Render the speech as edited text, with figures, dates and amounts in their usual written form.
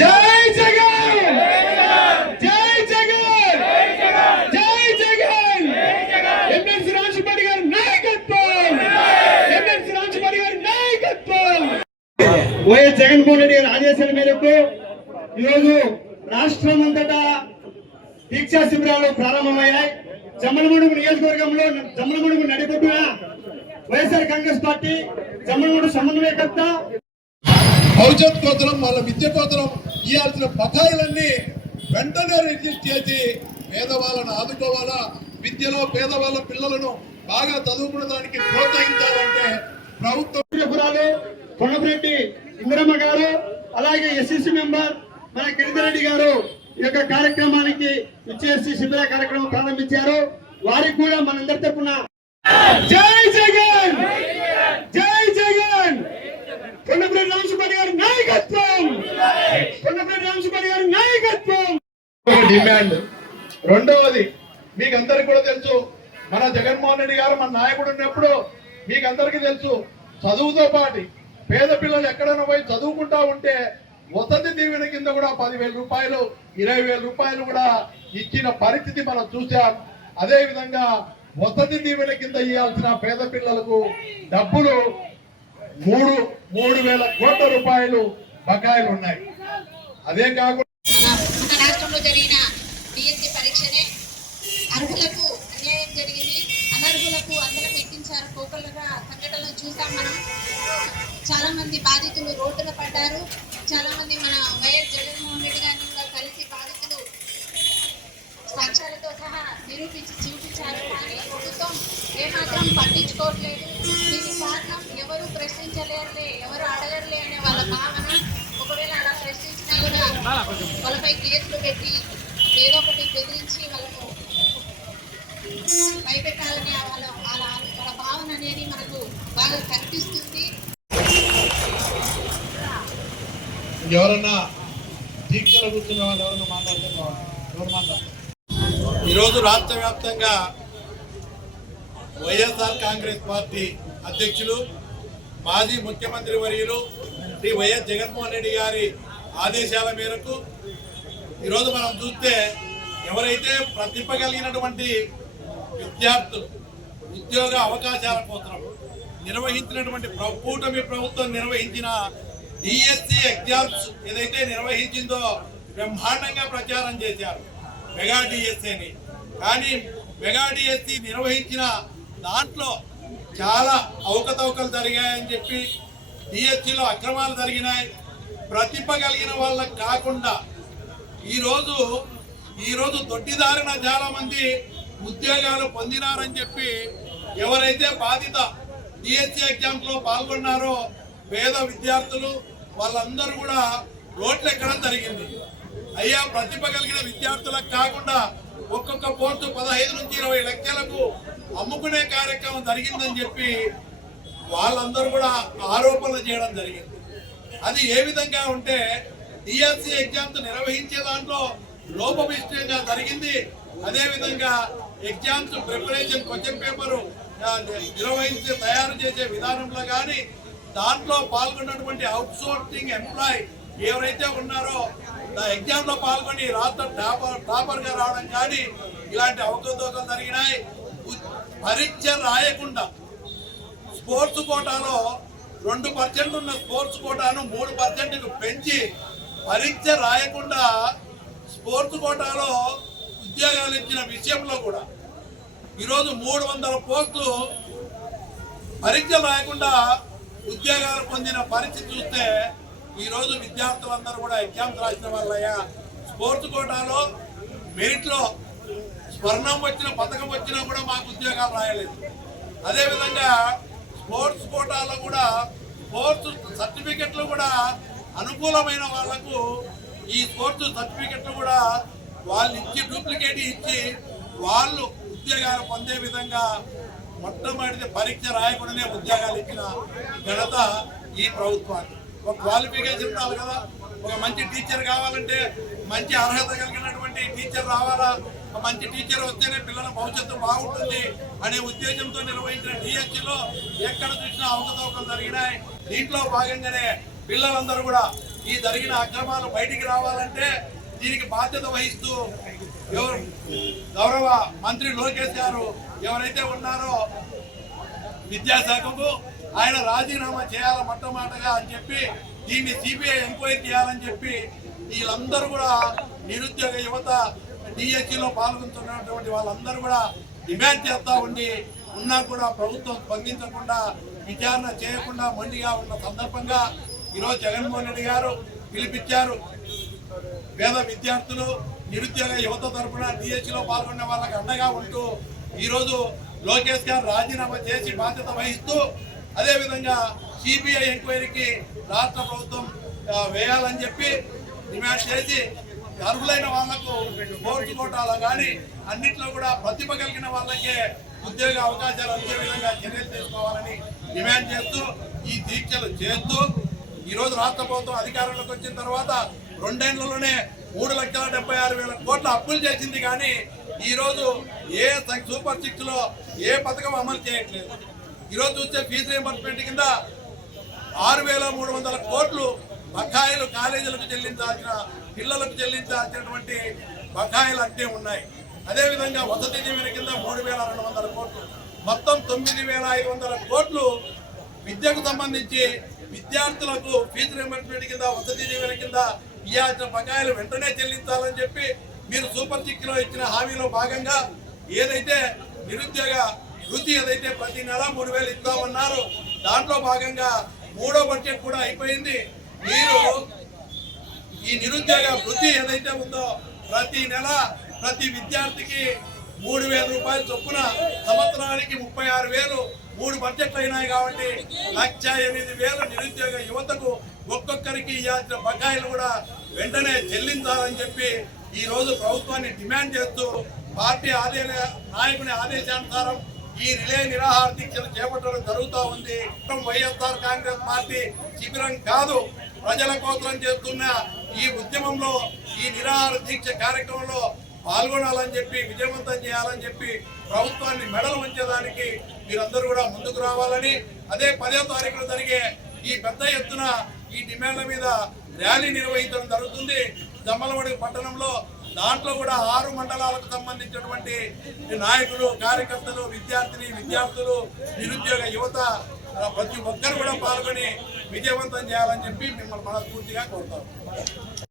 జై జగన్, జై జగన్, జై జగన్. ఎమ్మెల్సీ రాజశేఖర్ గారి నాయకత్వం, ఎమ్మెల్సీ రాజశేఖర్ గారి నాయకత్వం. వైఎస్ జగన్మోహన్ రెడ్డి గారి ఆదేశాల మేరకు ఈరోజు రాష్ట్రం అంతటా దీక్షా శిబిరాలు ప్రారంభమయ్యాయి. జమ్మలమడుగు నియోజకవర్గంలో జమ్మలమడుగు నడిపొట్టున వైఎస్ఆర్ కాంగ్రెస్ పార్టీ జమ్మలమడుగు సమన్వయకర్త భవిష్యత్ కోసం వాళ్ళ విద్య కోసం ఇవ్వాల్సిన బకాయిలన్నీ వెంటనే రిలీజ్ చేసి పేదవాళ్ళను ఆదుకోవాలా, విద్యలో పేదవాళ్ళ పిల్లలను బాగా చదువుకునేదానికి ప్రోత్సహించాలంటే ప్రభుత్వం కొండపరెడ్డి ఇంద్రమ్మ గారు, అలాగే ఎస్సీసీ మెంబర్ మన గిరిధరెడ్డి గారు ఈ యొక్క కార్యక్రమానికి ఇచ్చేసి శిబిర కార్యక్రమం ప్రారంభించారు. వారికి కూడా మనందరి తరఫున జై జగన్, జై జగన్. కొండపరెడ్డి రామసుబ్బారెడ్డి గారి నాయకత్వం, కొండపరెడ్డి రామసుబ్బారెడ్డి గారి నాయకత్వం. డిమాండ్. రెండవది, మీకు అందరికి కూడా తెలుసు, మన జగన్మోహన్ రెడ్డి గారు మన నాయకుడు ఉన్నప్పుడు మీకు అందరికీ తెలుసు, చదువుతో పాటు పేద పిల్లలు ఎక్కడైనా పోయి చదువుకుంటా ఉంటే వసతి దీవెన కింద కూడా 10,000 రూపాయలు 20,000 రూపాయలు కూడా ఇచ్చిన పరిస్థితి మనం చూసాం. అదే విధంగా వసతి దీవెన కింద ఇవ్వాల్సిన పేద పిల్లలకు డబ్బులు 3,000 కోట్ల రూపాయలు బకాయిలు ఉన్నాయి. అదే కాకుండా మన రాష్ట్రంలో జరిగిన డిఎస్సి పరీక్షనే అర్హులకు అన్యాయం జరిగింది, అనర్హులకు అందరం ఎక్కించారు. కోకలుగా సంఘటనలు చూసాం మనం. చాలా మంది బాధితులు రోడ్డున పడ్డారు. చాలా మంది మన వైఎస్ జగన్మోహన్ రెడ్డి గారిని కూడా కలిసి బాధితులు సాక్ష్యాలతో సహా నిరూపించి చూపించారు. కానీ ప్రభుత్వం ఏమాత్రం పట్టించుకోవట్లేదు. దీనికి కారణం ఎవరు ప్రశ్నించలేరులే, ఎవరు అడగరులే అనే వాళ్ళ భావన. ఒకవేళ అలా ప్రశ్నించినా కూడా వాళ్ళపై కేసులు పెట్టి ఏదో ఒకటి బెదిరించి వాళ్ళకు భయపెట్టాలని వాళ్ళ భావన అనేది మనకు బాగా కనిపిస్తుంది. ఎవరన్నా దీక్షలు కూర్చున్న వాళ్ళు ఎవరన్నా మాట్లాడుతున్నారు? ఎవరు మాట్లాడుతున్నారు? ఈరోజు రాష్ట్ర వ్యాప్తంగా వైఎస్ఆర్ కాంగ్రెస్ పార్టీ అధ్యక్షులు మాజీ ముఖ్యమంత్రి వర్యులు శ్రీ వైఎస్ జగన్మోహన్ రెడ్డి గారి ఆదేశాల మేరకు ఈరోజు మనం చూస్తే ఎవరైతే ప్రతిభ కలిగినటువంటి విద్యార్థులు ఉద్యోగ అవకాశాల కోసం నిర్వహించినటువంటి కూటమి ప్రభుత్వం నిర్వహించిన డిఎస్సి ఎగ్జామ్స్ ఏదైతే నిర్వహించిందో బ్రహ్మాండంగా ప్రచారం చేశారు మెగా డిఎస్సి అని. కానీ మెగా డిఎస్సి నిర్వహించిన దాంట్లో చాలా అవకతవకలు జరిగాయని చెప్పి, డిఎస్సిలో అక్రమాలు జరిగినాయి, ప్రతిభ కలిగిన వాళ్ళకు కాకుండా ఈరోజు దొడ్డిదారిన చాలా మంది ఉద్యోగాలు పొందినారని చెప్పి ఎవరైతే బాధిత డిఎస్సి ఎగ్జామ్స్ లో పాల్గొన్నారో పేద విద్యార్థులు వాళ్ళందరూ కూడా రోడ్లు ఎక్కడం జరిగింది. అయ్యా, ప్రతిభ కలిగిన విద్యార్థులకు కాకుండా ఒక్కొక్క పోస్టు 15 నుంచి 20 లక్షలకు అమ్ముకునే కార్యక్రమం జరిగిందని చెప్పి వాళ్ళందరూ కూడా ఆరోపణలు చేయడం జరిగింది. అది ఏ విధంగా ఉంటే డిఎస్సి ఎగ్జామ్స్ నిర్వహించే దాంట్లో లోపభూయిష్టంగా జరిగింది. అదేవిధంగా ఎగ్జామ్స్ ప్రిపరేషన్ క్వశ్చన్ పేపరు తయారు చేసే విధానంలో కానీ దాంట్లో పాల్గొన్నటువంటి అవుట్ సోర్సింగ్ ఎంప్లాయ్ ఎవరైతే ఉన్నారో ఎగ్జామ్ లో పాల్గొని రాత్రి టాపర్ గా రావడం కానీ ఇలాంటి అవకతవకలు జరిగినాయి. పరీక్ష రాయకుండా స్పోర్ట్స్ కోటాలో 2% ఉన్న స్పోర్ట్స్ కోటాను 3% పెంచి పరీక్ష రాయకుండా స్పోర్ట్స్ కోటాలో ఉద్యోగాలు ఇచ్చిన విషయంలో కూడా ఈరోజు 300 పోస్టులు పరీక్ష రాయకుండా ఉద్యోగాలు పొందిన పరిస్థితి చూస్తే ఈరోజు విద్యార్థులందరూ కూడా ఎగ్జామ్స్ రాసిన వాళ్ళయ్యా. స్పోర్ట్స్ కోటాలో మెరిట్లో స్వర్ణం వచ్చిన పథకం వచ్చినా కూడా మాకు ఉద్యోగాలు రాయలేదు. అదేవిధంగా స్పోర్ట్స్ కోటాలో కూడా స్పోర్ట్స్ సర్టిఫికెట్లు కూడా అనుకూలమైన వాళ్లకు ఈ స్పోర్ట్స్ సర్టిఫికెట్లు కూడా వాళ్ళు ఇచ్చి డూప్లికేట్ ఇచ్చి వాళ్ళు ఉద్యోగాలు పొందే విధంగా మొట్టమొదటి పరీక్ష రాయకుండానే ఉద్యోగాలు ఇచ్చిన ఘనత ఈ ప్రభుత్వానికి. ఒక క్వాలిఫికేషన్ ఉండాలి కదా. ఒక మంచి టీచర్ కావాలంటే మంచి అర్హత కలిగినటువంటి టీచర్ రావాలా, మంచి టీచర్ వస్తేనే పిల్లల భవిష్యత్తు బాగుంటుంది అనే ఉద్దేశంతో నిర్వహించిన డిఎస్సిలో ఎక్కడ చూసినా అవకతవకలు జరిగినాయి. దీంట్లో భాగంగానే పిల్లలందరూ కూడా ఈ జరిగిన అక్రమాలు బయటికి రావాలంటే దీనికి బాధ్యత వహిస్తూ గౌరవ మంత్రి లోకేష్ గారు ఎవరైతే ఉన్నారో విద్యాశాఖకు ఆయన రాజీనామా చేయాల మొట్టమొదటగా అని చెప్పి దీన్ని సిబిఐ ఎంక్వైరీ చేయాలని చెప్పి వీళ్ళందరూ కూడా నిరుద్యోగ యువత డిఎస్సిలో పాల్గొంటున్నటువంటి వాళ్ళందరూ కూడా డిమాండ్ చేస్తూ ఉన్నా కూడా ప్రభుత్వం స్పందించకుండా విచారణ చేయకుండా మొండిగా ఉన్న సందర్భంగా ఈరోజు జగన్మోహన్ రెడ్డి గారు పిలిపించారు. పేద విద్యార్థులు నిరుద్యోగ యువత తరఫున డిఎస్సిలో పాల్గొన్న వాళ్ళకి అండగా ఉంటూ ఈరోజు లోకేష్ గారు రాజీనామా చేసి బాధ్యత వహిస్తూ అదేవిధంగా సిబిఐ ఎంక్వైరీకి రాష్ట్ర ప్రభుత్వం వేయాలని చెప్పి డిమాండ్ చేసి అర్హులైన వాళ్లకు కోర్టు కోటాలో కానీ అన్నింటిలో కూడా ప్రతిభ కలిగిన వాళ్ళకే ఉద్యోగ అవకాశాలు అందే విధంగా చర్యలు తీసుకోవాలని డిమాండ్ చేస్తూ ఈ దీక్షలు చేస్తూ ఈరోజు రాష్ట్ర ప్రభుత్వం అధికారంలోకి వచ్చిన తర్వాత 2 ఏళ్లలోనే 3,76,000 కోట్ల అప్పులు చేసింది. కానీ ఈరోజు ఏ సూపర్ 6 లో ఏ పథకం అమలు చేయట్లేదు. ఈరోజు చూస్తే ఫీజు రీయింబర్స్మెంట్ కింద 6,300 కోట్లు బకాయిలు కాలేజీలకు చెల్లించాల్సిన పిల్లలకు చెల్లించాల్సినటువంటి బకాయిలు అంటే ఉన్నాయి. అదేవిధంగా వసతి దీవెన కింద 3,200 కోట్లు, మొత్తం 9,500 కోట్లు విద్యకు సంబంధించి విద్యార్థులకు ఫీజు రీయింబర్స్మెంట్ కింద వసతి దీవెన కింద ఇవ్వాల్సిన బకాయిలు వెంటనే చెల్లించాలని చెప్పి మీరు సూపర్ 6 లో ఇచ్చిన హామీలో భాగంగా ఏదైతే నిరుద్యోగ వృత్తి ఏదైతే ప్రతి నెల 3,000 ఇస్తామన్నారు దాంట్లో భాగంగా 3వ బడ్జెట్ కూడా అయిపోయింది. మీరు ఈ నిరుద్యోగ వృత్తి ఏదైతే ఉందో ప్రతి నెల ప్రతి విద్యార్థికి 3,000 రూపాయల చొప్పున సంవత్సరానికి 36,000 3 బడ్జెట్లు అయినాయి కాబట్టి 1,08,000 నిరుద్యోగ యువతకు ఒక్కొక్కరికి ఇవ్వాల్సిన బకాయిలు కూడా వెంటనే చెల్లించాలని చెప్పి ఈ రోజు ప్రభుత్వాన్ని డిమాండ్ చేస్తూ పార్టీ నాయకుని ఆదేశానుసారం ఈ రిలే నిరాహార దీక్షలు చేపట్టడం జరుగుతూ ఉంది. వైఎస్ఆర్ కాంగ్రెస్ పార్టీ శిబిరం కాదు, ప్రజల కోసం చేస్తున్న ఈ ఉద్యమంలో ఈ నిరాహార దీక్ష కార్యక్రమంలో పాల్గొనాలని చెప్పి విజయవంతం చేయాలని చెప్పి ప్రభుత్వాన్ని మెడలు ఉంచేదానికి మీరందరూ కూడా ముందుకు రావాలని, అదే 10వ తారీఖున జరిగే ఈ పెద్ద ఎత్తున ఈ డిమాండ్ల మీద ర్యాలీ నిర్వహించడం జరుగుతుంది జమ్మలమడుగు పట్టణంలో. దాంట్లో కూడా 6 మండలాలకు సంబంధించినటువంటి నాయకులు, కార్యకర్తలు, విద్యార్థులు, నిరుద్యోగ యువత ప్రతి ఒక్కరు కూడా పాల్గొని విజయవంతం చేయాలని చెప్పి మిమ్మల్ని మనస్ఫూర్తిగా కోరుతాం.